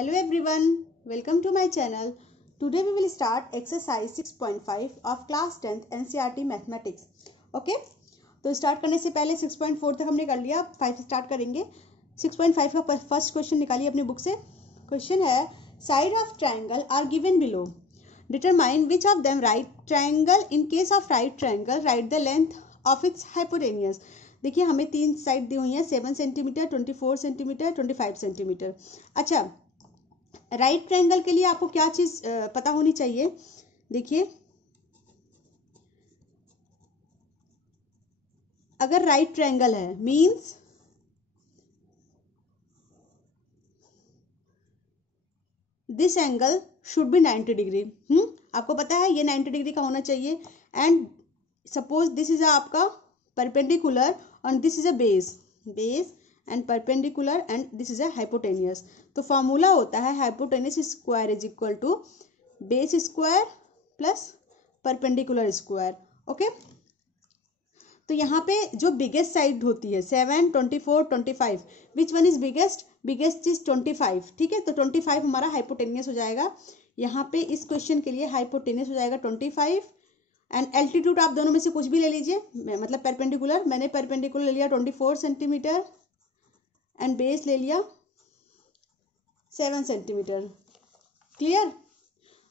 Hello everyone, welcome to my channel. Today we will start exercise 6.5 of class 10th NCERT mathematics. Okay, तो start करने से पहले 6.4 तक हमने कर लिया, 5 स्टार्ट करेंगे. 6.5 का फर्स्ट क्वेश्चन निकालिए अपनी बुक से. क्वेश्चन है side of triangle are given below, determine which of them right triangle. In case of right triangle write the length of its hypotenuse. देखिए हमें तीन साइड दी हुई है, 7 सेंटीमीटर, 24 सेंटीमीटर, 25 सेंटीमीटर. अच्छा, राइट ट्रायंगल के लिए आपको क्या चीज पता होनी चाहिए. देखिए अगर राइट ट्रायंगल है means this angle should be 90 degree. आपको पता है ये 90 डिग्री का होना चाहिए. एंड सपोज दिस इज आपका परपेंडिकुलर और this is a base and perpendicular and this is a hypotenuse. तो फॉर्मूला होता है hypotenuse square is equal to base square plus perpendicular square. Okay, तो यहाँ पे जो बिगेस्ट साइड होती है 7, 24, 25, which one is biggest. Biggest is 25. ठीक है, तो 25 हमारा हाइपोटेनियस हो जाएगा. यहाँ पे इस क्वेश्चन के लिए हाइपोटेनियस हो जाएगा 25. एंड एल्टीट्यूड आप दोनों में से कुछ भी ले लीजिए, मतलब परपेंडिकुलर. मैंने परपेंडिकुलर ले लिया 24 सेंटीमीटर एंड बेस ले लिया 7 सेंटीमीटर. क्लियर.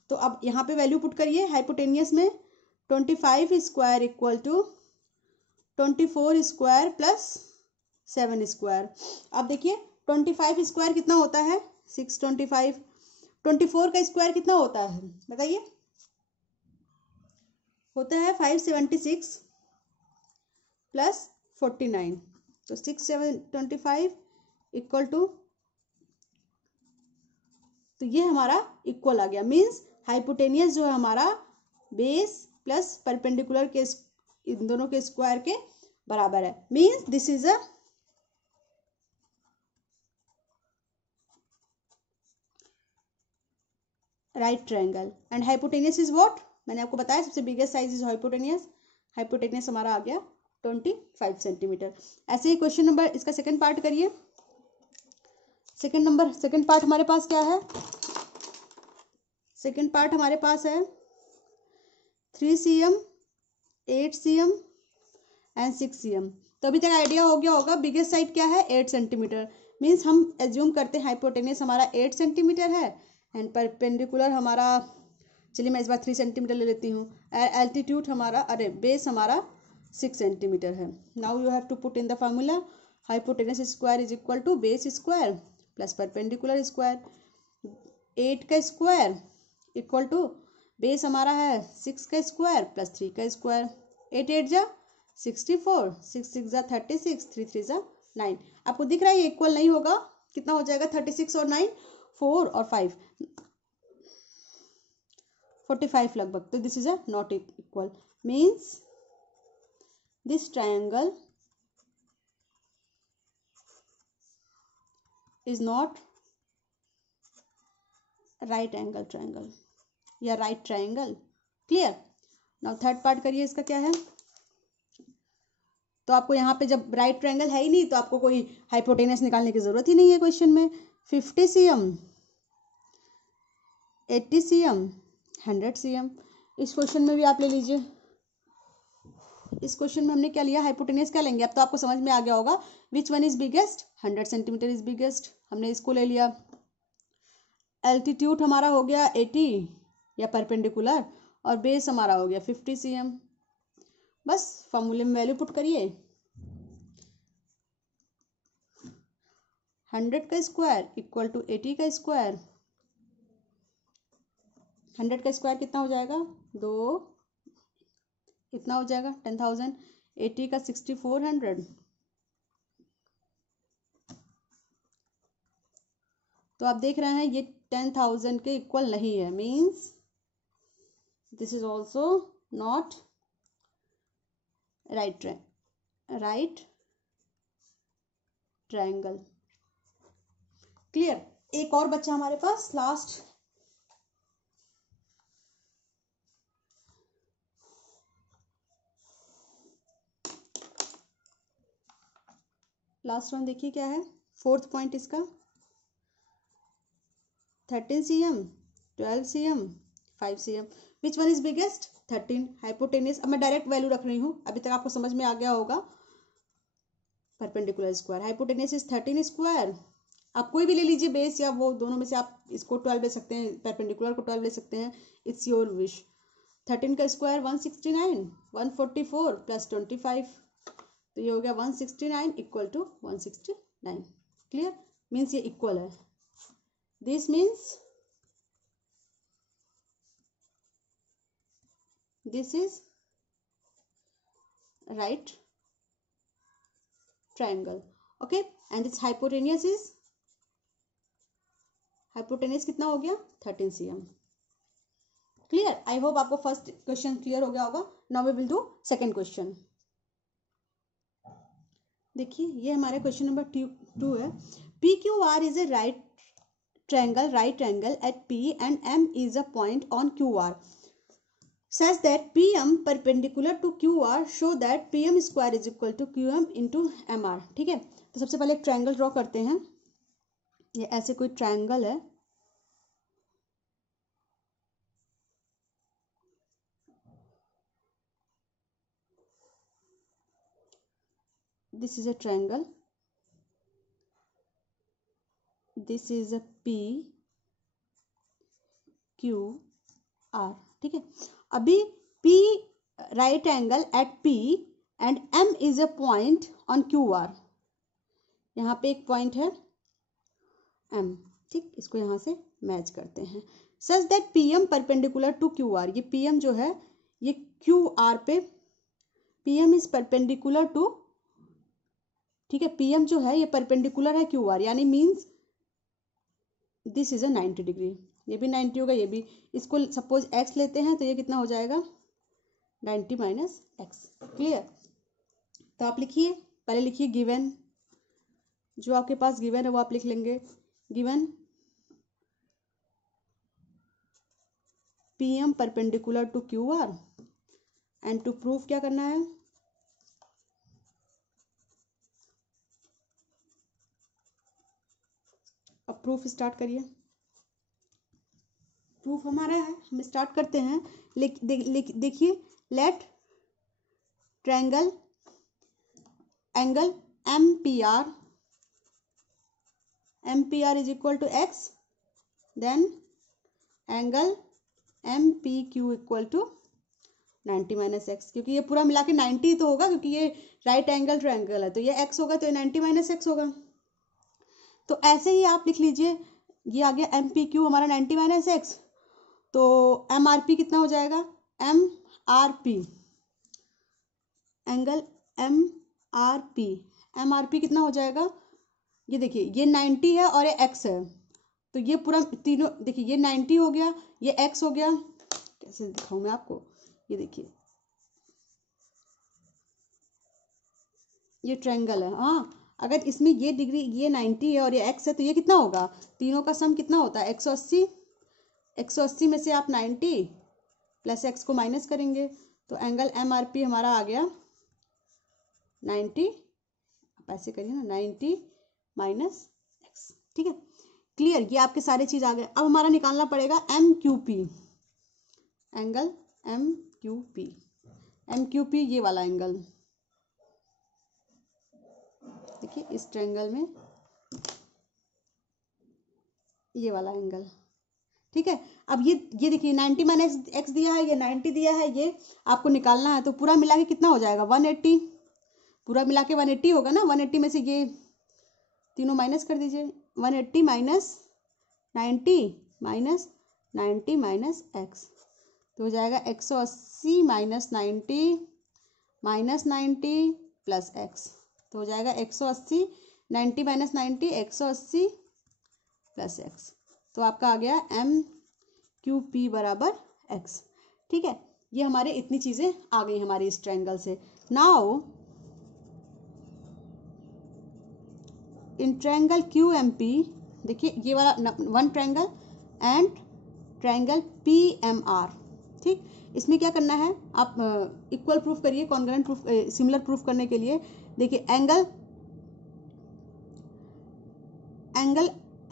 तो अब यहाँ पे वैल्यू पुट करिए हाइपोटेनियस में. 25 square equal to 24 square plus 7 square. अब देखिए 25 स्क्वायर कितना होता है 625. 24 का स्क्वायर कितना होता है बताइए. होता है 576 प्लस 49. तो 625 इक्वल टू, तो ये हमारा इक्वल आ गया. मीन्स हाइपोटेनियस जो है हमारा बेस प्लस परपेंडिकुलर के इन दोनों के स्क्वायर के बराबर है. Means this is a right triangle. And hypotenuse is what, मैंने आपको बताया सबसे biggest size is hypotenuse. Hypotenuse हमारा आ गया 25 सेंटीमीटर. ऐसे ही क्वेश्चन नंबर इसका सेकंड पार्ट करिए. सेकंड पार्ट हमारे पास क्या है. सेकंड पार्ट हमारे पास है 3 cm, 8 cm एंड 6 cm. तो अभी तक आइडिया हो गया होगा बिगेस्ट साइड क्या है 8 सेंटीमीटर. मीन्स हम एज्यूम करते हैं हाइपोटेनियस हमारा 8 सेंटीमीटर है एंड परपेंडिकुलर हमारा, चलिए मैं इस बार 3 सेंटीमीटर ले लेती हूँ. एल्टीट्यूड हमारा, अरे बेस हमारा 6 सेंटीमीटर है. Now you have to put in the formula hypotenuse square is equal to base square plus perpendicular square. 8 का स्क्वायर इक्वल टू बेस हमारा है 6 का स्क्वायर प्लस 3 का स्क्वायर. 8 8 जा 64, 6 6 जा 36, 3 3 जा 9. आपको दिख रहा है ये इक्वल नहीं होगा. कितना हो जाएगा 36 और 9, 4 और 5, 45 लगभग. तो this is a not equal. Means this triangle is not right angle triangle या right triangle. Clear. Now third part करिए. इसका क्या है, तो आपको यहाँ पे जब राइट ट्रायंगल है ही नहीं तो आपको कोई हाइपोटेनियस निकालने की जरूरत ही नहीं है क्वेश्चन में. 50 cm, 80 cm, 100 cm. इस क्वेश्चन में भी आप ले लीजिए. इस क्वेश्चन में हमने क्या लिया हाइपोटेनियस क्या लेंगे. अब तो आपको समझ में आ गया होगा which one is biggest. 100 centimetre is biggest, हमने इसको ले लिया. एल्टीट्यूड हमारा हो गया 80 या परपेंडिकुलर और बेस हमारा हो गया 50 cm. बस फॉर्मूले में वैल्यू पुट करिए. 100 का स्क्वायर इक्वल टू 80 का स्क्वायर. 100 का स्क्वायर कितना हो जाएगा 2, इतना हो जाएगा 10,000. 80 का 6400, तो आप देख रहे हैं ये 10,000 के इक्वल नहीं है. Means this is also not right triangle. Clear. एक और बच्चा हमारे पास लास्ट वन देखिए क्या है. फोर्थ पॉइंट इसका 13 cm, 12 cm, 5 cm. Which one is biggest? 13. Hypotenuse, अब मैं डायरेक्ट वैल्यू रख रही हूँ, अभी तक आपको समझ में आ गया होगा. Perpendicular square, hypotenuse is 13 square. आप कोई भी ले लीजिए बेस, या वो दोनों में से आप इसको 12 ले सकते हैं, परपेंडिकुलर को 12 ले सकते हैं. It's your wish. 13 का स्क्वायर 169, 144 प्लस 25, तो ये हो गया 169 इक्वल टू 169. क्लियर? मीन्स ये इक्वल है. This means this is right triangle. Okay, and this hypotenuse is, hypotenuse कितना हो गया? 13 cm. क्लियर? आई होप आपको फर्स्ट क्वेश्चन क्लियर हो गया होगा. Now we will do second question. देखिए ये हमारा क्वेश्चन नंबर 2 है. P Q R is a right triangle at P and M is a point on Q R such that PM perpendicular to QR show that PM square is equal to QM into MR. ठीक है, तो सबसे पहले एक triangle draw करते हैं. ये ऐसे कोई ट्रायंगल है. This is a triangle. This is a P Q R. ठीक है, अभी P right angle at P and M is a point on QR. यहाँ पे एक पॉइंट है M. ठीक, इसको यहाँ से मैच करते हैं. Such that PM perpendicular to QR. ये PM जो है ये QR पे, PM इज परपेंडिकुलर टू, ठीक है, PM जो है ये परपेंडिकुलर है QR, यानी means this is a 90 degree. ये भी 90 होगा, ये भी. इसको सपोज x लेते हैं तो ये कितना हो जाएगा? 90 माइनस एक्स. क्लियर? तो आप लिखिए, पहले लिखिए गिवन, जो आपके पास गिवन है वो आप लिख लेंगे. Given PM perpendicular to QR and to proof क्या करना है? अब प्रूफ स्टार्ट करिए. प्रूफ हमारा है, हम स्टार्ट करते हैं. देखिए, let triangle angle MPR is equal to x, then angle MPQ equal to 90 minus x. क्योंकि ये पूरा मिला के 90 तो होगा, क्योंकि ये राइट एंगल ट्रायंगल है, तो ये x होगा, तो ये 90 माइनस एक्स होगा. तो ऐसे ही आप लिख लीजिए, ये आ गया MPQ हमारा 90 माइनस एक्स. तो MRP कितना हो जाएगा? MRP एंगल MRP कितना हो जाएगा? ये देखिए, ये 90 है और ये x है, तो ये पूरा तीनों देखिए, ये 90 हो गया, ये x हो गया. कैसे दिखाऊं मैं आपको? ये देखिए, ये ट्रायंगल है. हाँ, अगर इसमें ये डिग्री, ये 90 है और ये x है, तो ये कितना होगा? तीनों का सम कितना होता है? 180. 180 में से आप 90 प्लस x को माइनस करेंगे, तो एंगल MRP हमारा आ गया 90. आप ऐसे करिए ना, 90 माइनस x. ठीक है, क्लियर? ये आपके सारे चीज आ गए. अब हमारा निकालना पड़ेगा MQP, एंगल MQP ये वाला एंगल. देखिए इस ट्रायंगल में ये वाला एंगल. ठीक है, अब ये देखिए 90 माइनस एक्स दिया है, ये 90 दिया है, ये आपको निकालना है. तो पूरा मिला के कितना हो जाएगा? 180. पूरा मिला के 180 होगा ना. 180 में से ये तीनों माइनस कर दीजिए. 180 माइनस 90 माइनस एक्स, तो हो जाएगा 180 माइनस 90 माइनस 90 प्लस एक्स, तो हो जाएगा 180. 90 माइनस 90 180 प्लस एक्स. तो आपका आ गया MQP बराबर x. ठीक है, ये हमारे इतनी चीजें आ गई हमारी इस ट्रायंगल से. नाउ इन ट्रायंगल QMP, देखिए ये वाला one triangle and triangle PMR. ठीक, इसमें क्या करना है? आप इक्वल प्रूफ करिए, कॉन्ग्रुएंट प्रूफ, सिमिलर प्रूफ करने के लिए. देखिए angle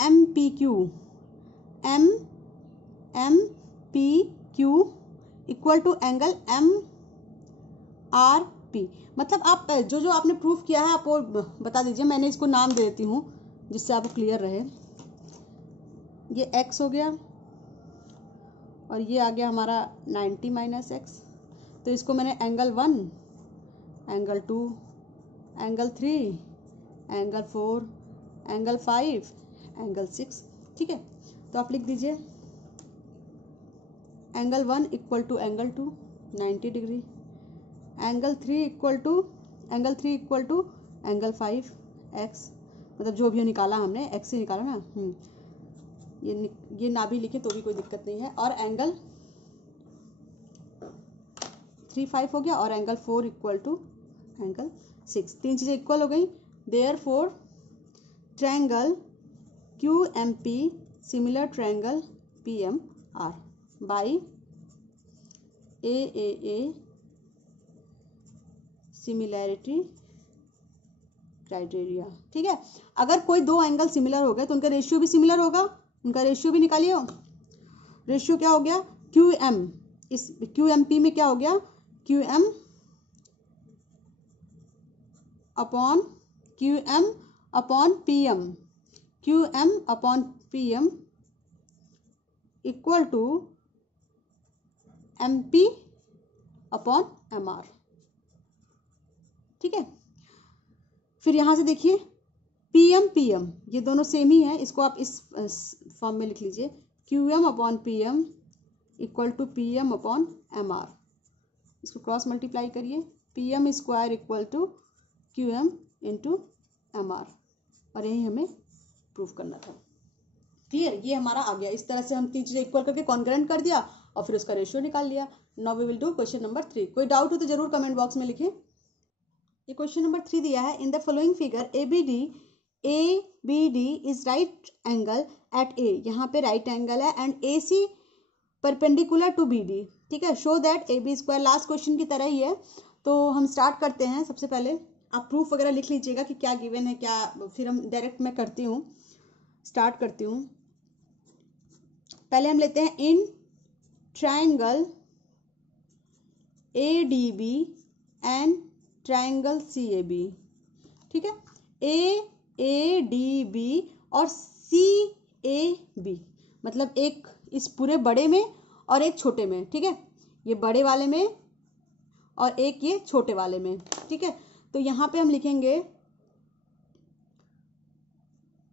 MPQ M M P Q equal to angle M R P. मतलब आप जो जो आपने प्रूफ किया है आप वो बता दीजिए, मैंने इसको नाम दे देती हूँ जिससे आपको क्लियर रहे। ये x हो गया और ये आ गया हमारा 90 माइनस एक्स। तो इसको मैंने angle 1, angle 2, angle 3, angle 4, angle 5, angle 6, ठीक है। तो आप लिख दीजिए angle 1 equal to angle 2 90 degree, angle 3 equal to angle 5 x, मतलब जो भी निकाला हमने x से निकाला ना। ये ना भी लिखे तो भी कोई दिक्कत नहीं है। और एंगल 3 5 हो गया और एंगल 4 इक्वल टू एंगल 6। तीन चीज़ें इक्वल हो गई। Therefore triangle QMP similar triangle PMR by AAA similarity criteria, ठीक है। अगर कोई दो एंगल सिमिलर हो गए तो उनका रेशियो भी सिमिलर होगा। उनका रेशियो भी निकालिए। रेशियो क्या हो गया? QM, इस QMP में क्या हो गया? QM upon PM, QM upon PM equal to MP upon MR, ठीक है। फिर यहां से देखिए PM ये दोनों सेम ही है, इसको आप इस फॉर्म में लिख लीजिए QM upon PM equal to PM upon MR। इसको क्रॉस मल्टीप्लाई करिए, PM square equal to QM into MR, और यही हमें प्रूफ करना था। क्लियर? ये हमारा आ गया। इस तरह से हम तीन चीजें इक्वल करके कॉन्करेंट कर दिया और फिर उसका रेशियो निकाल लिया। Now we will do question number 3। कोई डाउट हो तो जरूर कमेंट बॉक्स में लिखें। ये क्वेश्चन नंबर 3 दिया है, in the following figure ABD is right angle at A, यहाँ पे राइट एंगल है, and AC perpendicular to BD, ठीक है। Show that AB square, last question की तरह ही है। तो हम स्टार्ट करते हैं। सबसे पहले आप प्रूफ वगैरह लिख लीजिएगा कि क्या गिवन है क्या, फिर हम डायरेक्ट मैं करती हूँ, स्टार्ट करती हूँ। पहले हम लेते हैं in triangle ADB and triangle CAB, ठीक है। ADB और CAB, मतलब एक इस पूरे बड़े में और एक छोटे में, ठीक है। ये बड़े वाले में और एक ये छोटे वाले में, ठीक है। तो यहां पे हम लिखेंगे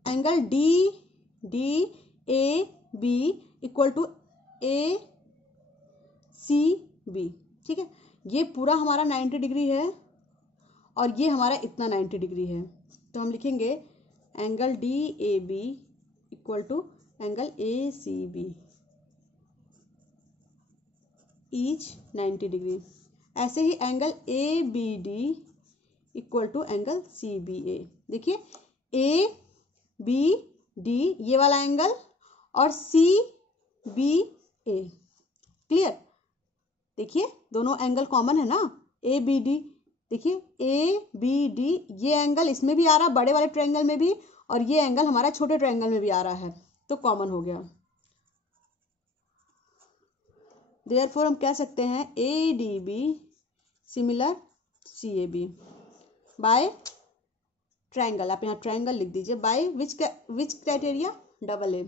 angle DAB equal to ACB, ठीक है। ये पूरा हमारा 90 डिग्री है और ये हमारा इतना 90 डिग्री है। तो हम लिखेंगे angle DAB equal to angle ACB each 90 degree. ऐसे ही angle ABD equal to angle CBA। देखिए ABD ये वाला एंगल और CBA, क्लियर? देखिए दोनों एंगल कॉमन है ना, ABD। देखिए ABD ये एंगल इसमें भी आ रहा है, बड़े वाले ट्रायंगल में भी, और ये एंगल हमारा छोटे ट्रायंगल में भी आ रहा है, तो कॉमन हो गया। देयरफॉर हम कह सकते हैं ADB similar CAB by triangle, आप यहाँ ट्रायंगल लिख दीजिए, by which criteria? AA।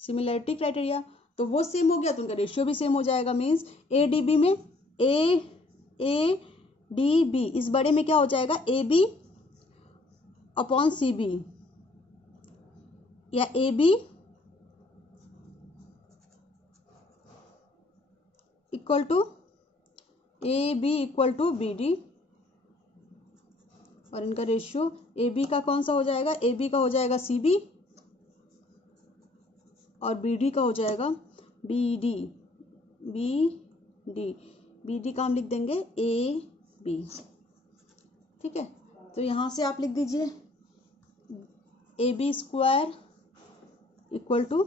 Similarity criteria, तो वो सेम हो गया तो उनका रेशियो भी सेम हो जाएगा। मीन्स ADB में ADB इस बड़े में क्या हो जाएगा? AB अपॉन CB, या AB इक्वल टू BD, और इनका रेशियो AB का कौन सा हो जाएगा? AB का हो जाएगा CB और BD का हो जाएगा BD। BD का हम लिख देंगे AB, ठीक है। तो यहां से आप लिख दीजिए AB square equal to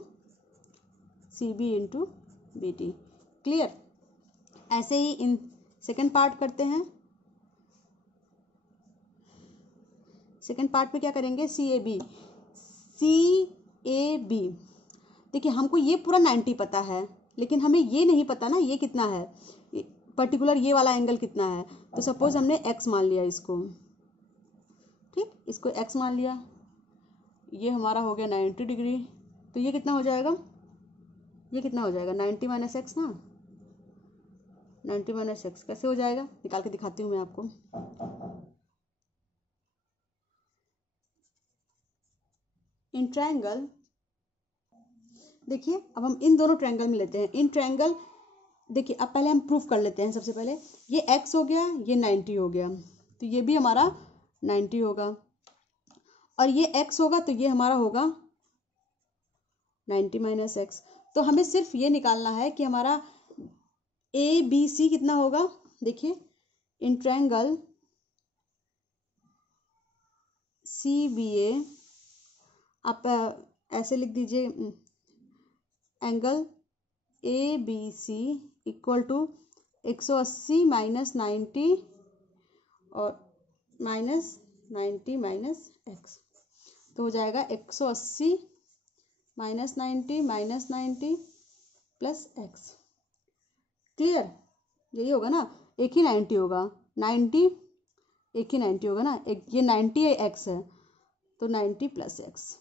CB into BD, clear? ऐसे ही इन सेकेंड पार्ट करते हैं। सेकेंड पार्ट पे क्या करेंगे, सी ए बी, सी ए बी। देखिए हमको ये पूरा 90 पता है, लेकिन हमें ये नहीं पता ना ये कितना है, पर्टिकुलर ये वाला एंगल कितना है। तो सपोज हमने एक्स मान लिया इसको, ठीक, इसको एक्स मान लिया, ये हमारा हो गया 90 डिग्री। तो ये कितना हो जाएगा, ये कितना हो जाएगा 90 माइनस एक्स ना, 90 माइनस एक्स कैसे हो जाएगा, निकाल के दिखाती हूँ मैं आपको। इन ट्रायंगल, देखिए अब हम इन दोनों ट्रायंगल में लेते हैं। इन ट्रायंगल देखिए अब पहले हम प्रूफ कर लेते हैं। सबसे पहले ये x हो गया, ये 90 हो गया, तो ये भी हमारा 90 होगा, और ये x होगा तो ये हमारा होगा 90 माइनस एक्स। तो हमें सिर्फ ये निकालना है कि हमारा ए बी सी कितना होगा। देखिए इन ट्रायंगल सी बी ए, आप ऐसे लिख दीजिए, angle A B C equal to 180 minus 90 और माइनस 90 माइनस एक्स, तो हो जाएगा 180 minus 90 minus 90 plus x. Clear, यही होगा ना, एक ही 90 होगा, 90 एक ही 90 होगा ना, एक ये 90 एक्स है तो 90 प्लस एक्स,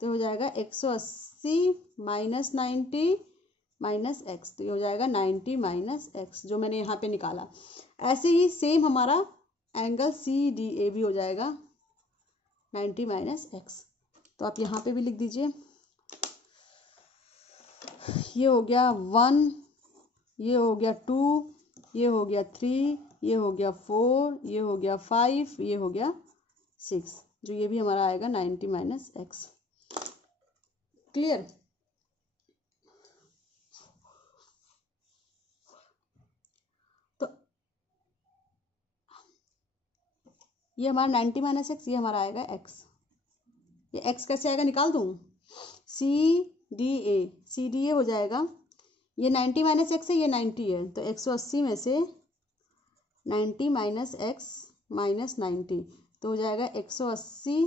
तो हो जाएगा 180 माइनस 90 माइनस एक्स, तो ये हो जाएगा 90 माइनस एक्स जो मैंने यहाँ पे निकाला। ऐसे ही सेम हमारा एंगल सी डी ए भी हो जाएगा 90 माइनस एक्स। तो आप यहाँ पे भी लिख दीजिए, ये हो गया 1, ये हो गया 2, ये हो गया 3, ये हो गया 4, ये हो गया 5, ये हो गया 6, जो ये भी हमारा आएगा 90 माइनस एक्स। क्लियर, तो ये हमारा 90 माइनस एक्स, ये हमारा आएगा एक्स। ये एक्स कैसे आएगा निकाल दूँ, सी डी ए हो जाएगा, ये 90 माइनस एक्स है, ये 90 है, तो 180 में से 90 माइनस एक्स माइनस 90, तो हो जाएगा 180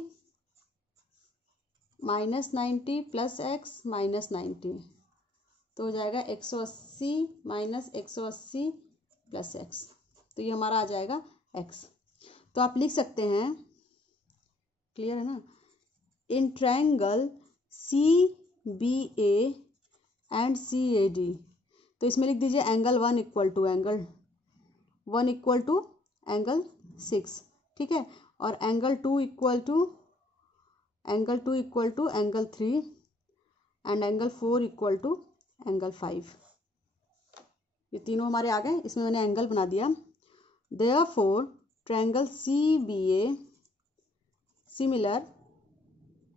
माइनस 90 प्लस एक्स माइनस 90, तो हो जाएगा 180 माइनस 180 प्लस एक्स, तो ये हमारा आ जाएगा एक्स। तो आप लिख सकते हैं, क्लियर है ना, in triangle C B A and C A D, तो इसमें लिख दीजिए एंगल 1 इक्वल टू एंगल 6, ठीक है, और angle 2 equal to angle 3 and angle 4 equal to angle 5। ये तीनों हमारे आ गए, इसमें मैंने एंगल बना दिया। Therefore triangle C B A similar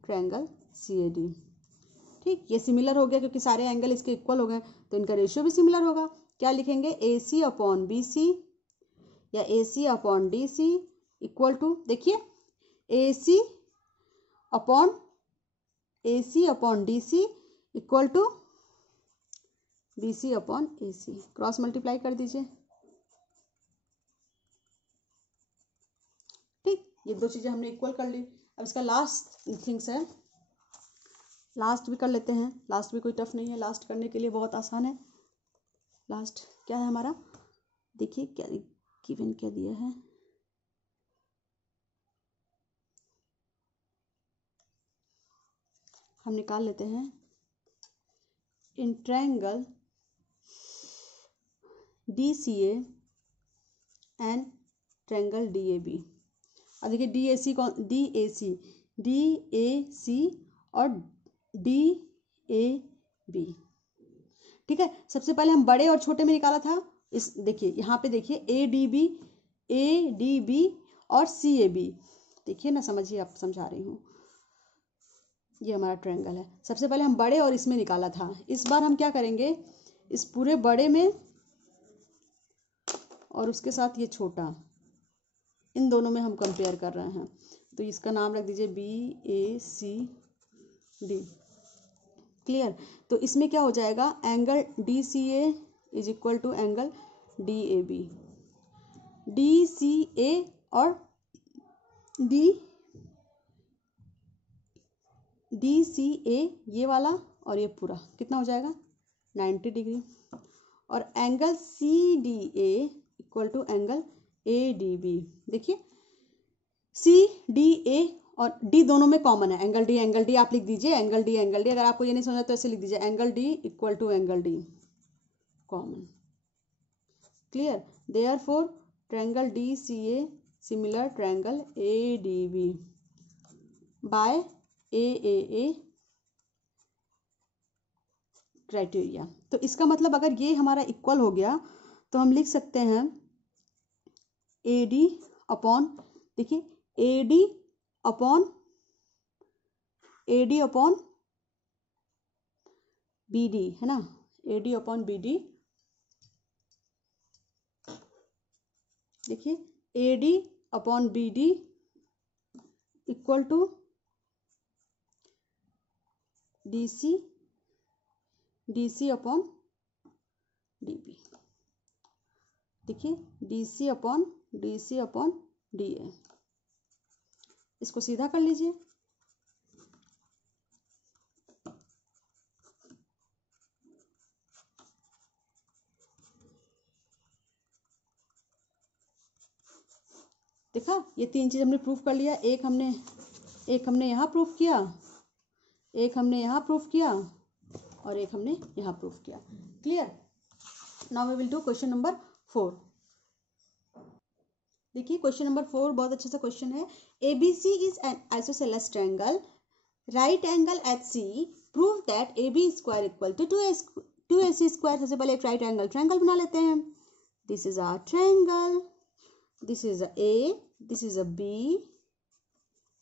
triangle C A D, ठीक, ये सिमिलर हो गया क्योंकि सारे एंगल इसके इक्वल हो गए, तो इनका रेशियो भी सिमिलर होगा। क्या लिखेंगे, ए सी अपॉन बी सी या A C upon D C equal to, देखिए A C upon D C equal to B C upon A C, cross multiply कर दीजिए, ठीक, ये दो चीजें हमने इक्वल कर ली। अब इसका लास्ट थिंग्स है, लास्ट भी कर लेते हैं, लास्ट भी कोई टफ नहीं है, लास्ट करने के लिए बहुत आसान है। लास्ट क्या है हमारा, देखिए क्या गिवन क्या दिया है, हम निकाल लेते हैं। In triangle D C A and triangle D A B, अब देखिए डी ए सी और डी ए बी, ठीक है। सबसे पहले हम बड़े और छोटे में निकाला था, इस देखिए यहाँ पे देखिए ए डी बी और सी ए बी, देखिए ना, समझिए, आप समझा रही हूँ, ये हमारा ट्रायंगल है। सबसे पहले हम बड़े और इसमें निकाला था, इस बार हम क्या करेंगे, इस पूरे बड़े में और उसके साथ ये छोटा, इन दोनों में हम कंपेयर कर रहे हैं, तो इसका नाम रख दीजिए B A C D. Clear, तो इसमें क्या हो जाएगा, angle D C A is equal to angle D A B, D C A और DCA ये वाला और ये पूरा कितना हो जाएगा 90 डिग्री, और angle CDA equal to angle ADB। देखिए CDA और D दोनों में कॉमन है, एंगल D आप लिख दीजिए, एंगल D अगर आपको ये नहीं समझा तो ऐसे लिख दीजिए, angle D equal to angle D common. Clear? Therefore triangle DCA similar triangle ADB by AAA criteria. तो इसका मतलब अगर ये हमारा इक्वल हो गया तो हम लिख सकते हैं AD अपॉन, देखिए AD अपॉन BD है ना, AD अपॉन BD, देखिए AD upon BD equal to DC upon DB। देखिए DC अपॉन DA, इसको सीधा कर लीजिए। देखा, ये तीन चीज हमने प्रूफ कर लिया, एक हमने यहाँ प्रूफ किया, एक हमने यहाँ प्रूफ किया और एक हमने यहाँ प्रूफ किया। Clear? Now we will do question number 4। देखिए क्वेश्चन नंबर 4 बहुत अच्छा सा क्वेश्चन है। ABC is an isosceles triangle, right angle HC, prove that AB square equal to 2AC square. सबसे पहले एक राइट एंगल ट्रायंगल बना लेते हैं। This is our triangle, this is A, this is B,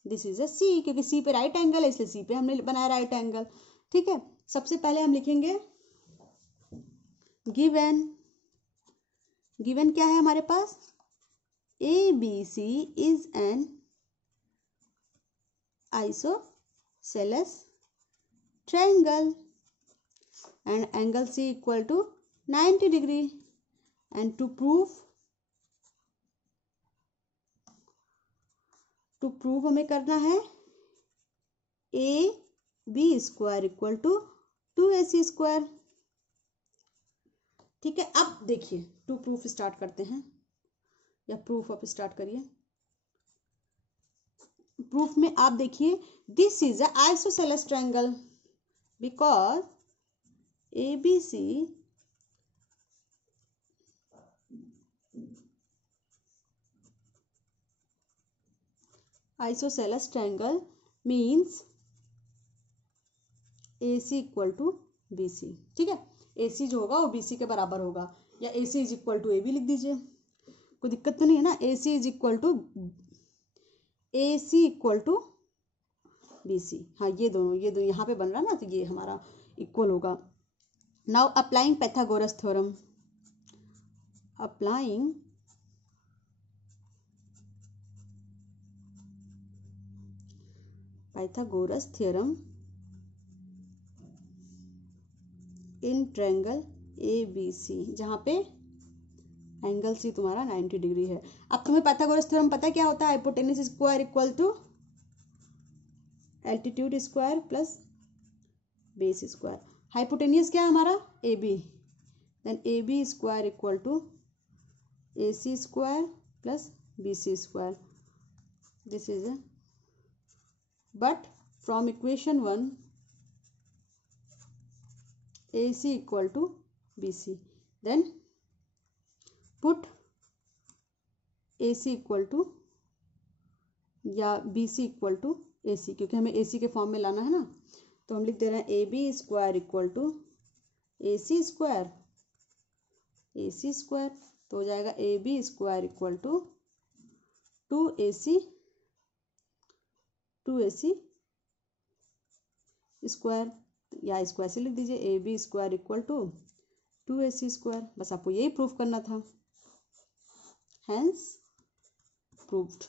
this is C, क्योंकि C पे right angle है इसलिए C पे हमने बनाया राइट एंगल। ठीक है, सबसे पहले हम लिखेंगे गिवन क्या है हमारे पास, ABC is an isosceles triangle and angle C equal to 90 degree, and to prove हमें करना है AB square equal to 2AC square. ठीक है, अब देखिए टू प्रूफ स्टार्ट करते हैं, या प्रूफ आप स्टार्ट करिए। प्रूफ में आप देखिए, this is a isosceles triangle because ABC isosceles triangle means AC equal to BC। ठीक है, AC जो होगा वो BC के बराबर होगा, या AC is equal to AB लिख दीजिए, कोई दिक्कत तो नहीं है ना। AC is equal to BC, हाँ ये दोनों यहाँ पे बन रहा है ना, तो ये हमारा इक्वल होगा। Now applying Pythagoras theorem, applying Pythagoras theorem in triangle ABC, जहाँ पे एंगल C तुम्हारा 90 डिग्री है। अब तुम्हें पाइथागोरस थ्योरम पता है क्या होता है, hypotenuse square equal to altitude square plus base square. Hypotenuse क्या है हमारा AB, then AB square equal to AC square plus BC square. This is a, but from equation 1 AC equal to BC, then put AC equal to या BC equal to AC, क्योंकि हमें AC के form में लाना है ना, तो हम लिख दे रहे हैं AB square equal to AC square, तो हो जाएगा AB square equal to 2AC square, या स्क्वायर से लिख दीजिए AB square equal to 2AC square. बस आपको यही प्रूफ करना था, हैंस प्रूव्ड।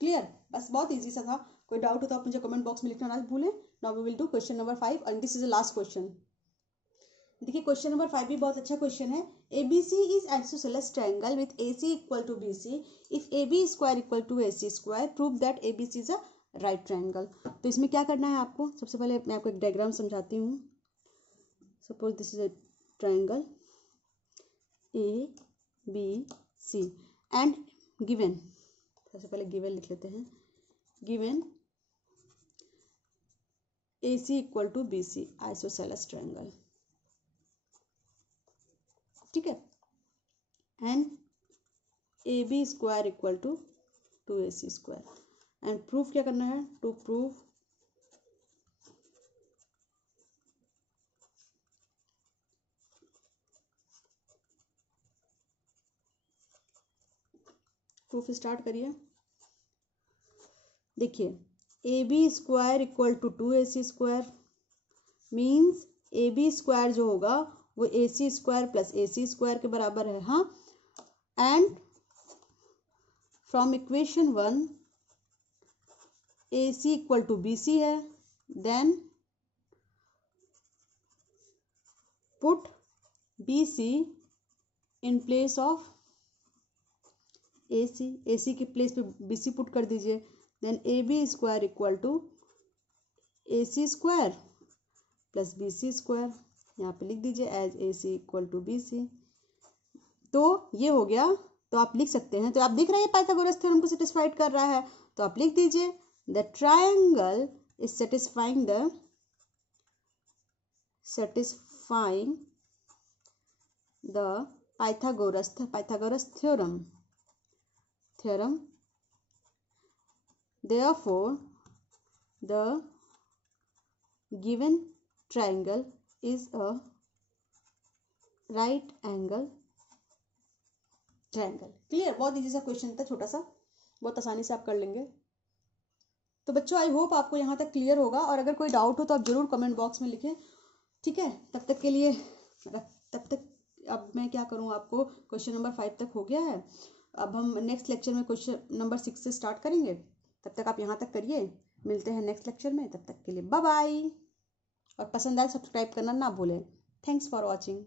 क्लियर? बस बहुत इजी सा था। कोई डाउट हो तो आप मुझे कमेंट बॉक्स में लिखना ना भूलें। Now we will do question number 5 and this is the last question. देखिए क्वेश्चन नंबर 5 भी बहुत अच्छा क्वेश्चन है। ABC is isosceles triangle with AC equal to BC. If AB square equal to AC square, prove that ABC is a right triangle. तो इसमें क्या करना है आपको? सबसे पहले मैं आपको एक डायग्राम समझाती हूँ. Suppose this is a triangle ABC and given. सबसे पहले given लिख लेते हैं. Given AC equal to BC, isosceles triangle. ठीक है. And AB square equal to 2AC square. And proof क्या करना है? To prove प्रूफ स्टार्ट करिए. देखिए, AB square equal to 2AC square means AB square जो होगा वो AC square plus AC square के बराबर है. हाँ, and from equation 1 AC equal to BC है. Then put BC in place of AC के प्लेस पे BC पुट कर दीजिए. Then AB square equal to AC square plus BC square यहाँ पे लिख दीजिए as AC equal to BC. तो ये हो गया. तो आप लिख सकते हैं. तो आप दिख रहे हैं पाइथागोरस थ्योरम को सेटिस्फाइड कर रहा है. तो आप लिख दीजिए the triangle is satisfying the Pythagoras theorem. Therefore, the given triangle is a right angle triangle. Clear? बहुत इजी सा क्वेश्चन था, छोटा सा, बहुत आसानी से आप कर लेंगे. तो बच्चों आई होप आपको यहाँ तक क्लियर होगा. और अगर कोई डाउट हो तो आप जरूर कमेंट बॉक्स में लिखें. ठीक है, तब तक के लिए अब मैं क्या करूँ, आपको क्वेश्चन नंबर 5 तक हो गया है. अब हम नेक्स्ट लेक्चर में क्वेश्चन नंबर 6 से स्टार्ट करेंगे. तब तक आप यहाँ तक करिए. मिलते हैं नेक्स्ट लेक्चर में. तब तक के लिए बाय बाय. और पसंद आए सब्सक्राइब करना ना भूलें. Thanks for watching.